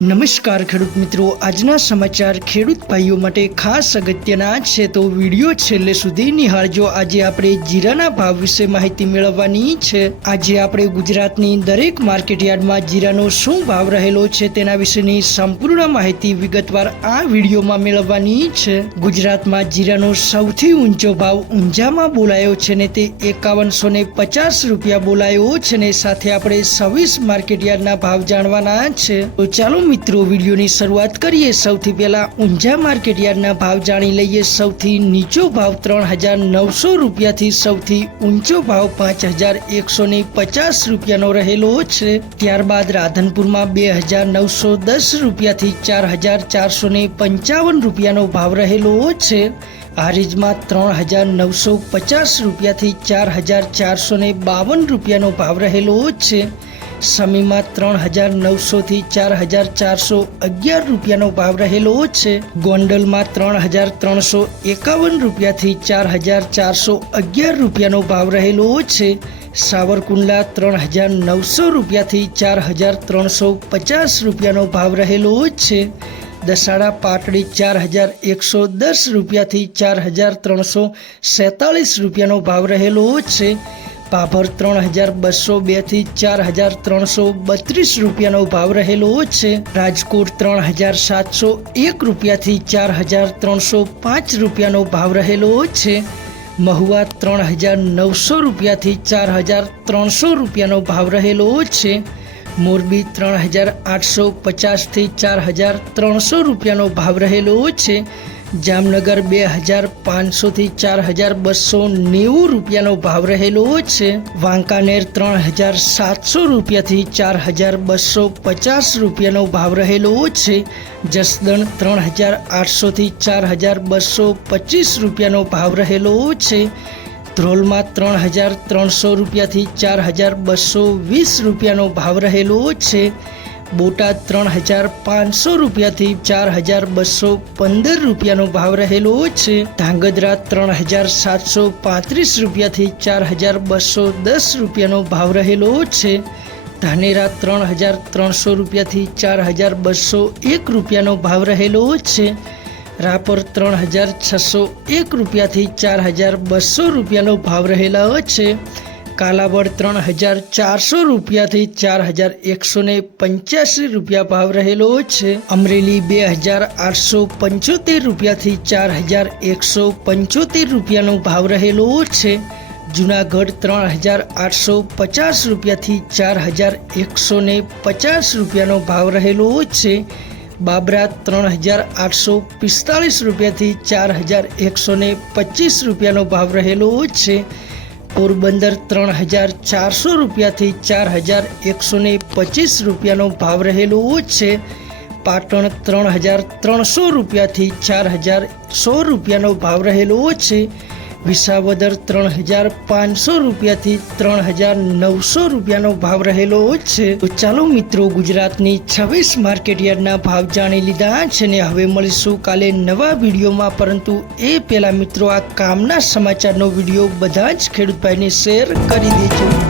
નમસ્કાર ખેડૂત મિત્રો. આજના સમાચાર ખેડૂત ભાઈઓ માટે ખાસ અગત્યના છે તો વીડિયો છેલ્લે સુધી નિહાળજો. આજે આપણે જીરાના ભાવ વિશે માહિતી મેળવવાની છે. આજે આપણે ગુજરાતની દરેક માર્કેટયાર્ડમાં જીરાનો શું ભાવ રહેલો છે તેના વિશેની સંપૂર્ણ માહિતી વિગતવાર આ વિડીયોમાં મેળવવાની છે. ગુજરાતમાં જીરાનો સૌથી ઊંચો ભાવ ઊંઝામાં બોલાયો છે ને તે એકાવનસો ને પચાસ રૂપિયા બોલાયો છે ને સાથે આપણે સવીસ માર્કેટયાર્ડના ભાવ જાણવાના છે. તો ચાલો મિત્રો, વિડીયોની શરૂઆત કરીએ. સૌથી પહેલા ઊંઝા માર્કેટ યાર્ડના ભાવ જાણી લઈએ. સૌથી નીચો ભાવ ત્રણ હજાર નવસો રૂપિયાથી સૌથી ઊંચો ભાવ પાંચ હજાર એકસો ને પચાસ રૂપિયાનો રહેલો છે. ત્યારબાદ રાધનપુરમાં બે હજાર નવસો દસ રૂપિયાથી ચાર હજાર ચારસો ને પંચાવન રૂપિયાનો ભાવ રહેલો છે. હારીજમાં ત્રણ હજાર નવસો પચાસ રૂપિયાથી ચાર હજાર ચારસો ને બાવન રૂપિયાનો ભાવ રહેલો છે. સમીમાં ત્રણ હજાર નવસોથી ચાર હજાર ચારસો અગિયાર રૂપિયાનો ભાવ રહેલો છે. ગોંડલમાં ત્રણ હજાર ત્રણસો એકાવન રૂપિયાથી ચાર હજાર ચારસો અગિયાર રૂપિયાનો ભાવ રહેલો છે. સાવરકુંડલા ત્રણ હજાર નવસો રૂપિયાથી ચાર હજાર ત્રણસો પચાસ રૂપિયાનો ભાવ રહેલો છે. દસાડા પાટડી ચાર હજાર એકસો દસ રૂપિયાથી ચાર હજાર ત્રણસો સેતાળીસ રૂપિયાનો ભાવ રહેલો છે. પાભર ત્રણ હજાર બસો બેથી ચાર હજાર ત્રણસો બત્રીસ રૂપિયાનો ભાવ રહેલો છે. રાજકોટ ત્રણ હજાર સાતસો એક રૂપિયાથી ચાર હજાર ત્રણસો પાંચ રૂપિયાનો ભાવ રહેલો છે. મહુવા ત્રણ હજાર નવસો રૂપિયાથી ચાર હજાર ત્રણસો રૂપિયાનો ભાવ રહેલો છે. મોરબી ત્રણ હજાર આઠસો પચાસથી ચાર હજાર ત્રણસો રૂપિયાનો ભાવ રહેલો છે. જામનગર બે હજાર પાંચસોથી ચાર હજાર બસો નેવું રૂપિયાનો ભાવ રહેલો છે. વાંકાનેર ત્રણ હજાર સાતસો રૂપિયાથી ચાર હજાર બસો પચાસ રૂપિયાનો ભાવ રહેલો છે. જસદણ ત્રણ હજાર આઠસોથી ચાર હજાર બસો પચીસ રૂપિયાનો ભાવ રહેલો છે. ધ્રોલમાં ત્રણ હજાર ત્રણસો રૂપિયાથી ચાર હજાર બસો વીસ રૂપિયાનો ભાવ રહેલો છે. બોટાદ ત્રણ હજાર પાંચસો રૂપિયાથી ચાર હજાર બસો પંદર રૂપિયાનો ભાવ રહેલો છે. ધાંગધ્રા ત્રણ હજાર સાતસો પાંત્રીસ રૂપિયાથી ચાર હજાર બસો દસ રૂપિયાનો ભાવ રહેલો છે. ધાનેરા ત્રણ હજાર ત્રણસો રૂપિયાથી ચાર હજાર બસો એક રૂપિયાનો ભાવ રહેલો છે. રાપર ત્રણ હજાર છસો એક રૂપિયાથી ચાર હજાર બસો રૂપિયાનો ભાવ રહેલો છે. કાલાવડ ત્રણ હજાર ચારસો રૂપિયાથી ચાર હજાર એકસો ને પંચ્યાસી રૂપિયા ભાવ રહેલો છે. અમરેલી બે હજાર આઠસો પંચોતેર રૂપિયાથી ચાર હજાર એકસો પંચોતેર રૂપિયાનો ભાવ રહેલો છે. જુનાગઢ ત્રણ હજાર આઠસો પચાસ રૂપિયાથી ચાર હજાર એકસો ને પચાસ રૂપિયાનો ભાવ રહેલો છે. બાબરા ત્રણ હજાર આઠસો પિસ્તાળીસ રૂપિયાથી ચાર હજાર એકસો ને પચીસ રૂપિયાનો ભાવ રહેલો છે. પોરબંદર ત્રણ હજાર ચારસો રૂપિયાથી ચાર હજાર એકસો ને પચીસ રૂપિયાનો ભાવ રહેલો છે. પાટણ ત્રણ હજાર ત્રણસો રૂપિયાથી ચાર હજાર સો રૂપિયાનો ભાવ રહેલો છે. વિસાવદર ત્રણ હજાર પાંચસો રૂપિયાથી ત્રણ હજાર નવસો રૂપિયાનો ભાવ રહેલો છે. તો ચાલો મિત્રો ગુજરાતની છવ્વીસ માર્કેટ યાર્ડના ભાવ જાણી લીધા છે ને હવે મળીશું કાલે નવા વિડીયોમાં. પરંતુ એ પહેલા મિત્રો આ કામના સમાચારનો વીડિયો બધા જ ખેડૂત ભાઈને શેર કરી દેજો.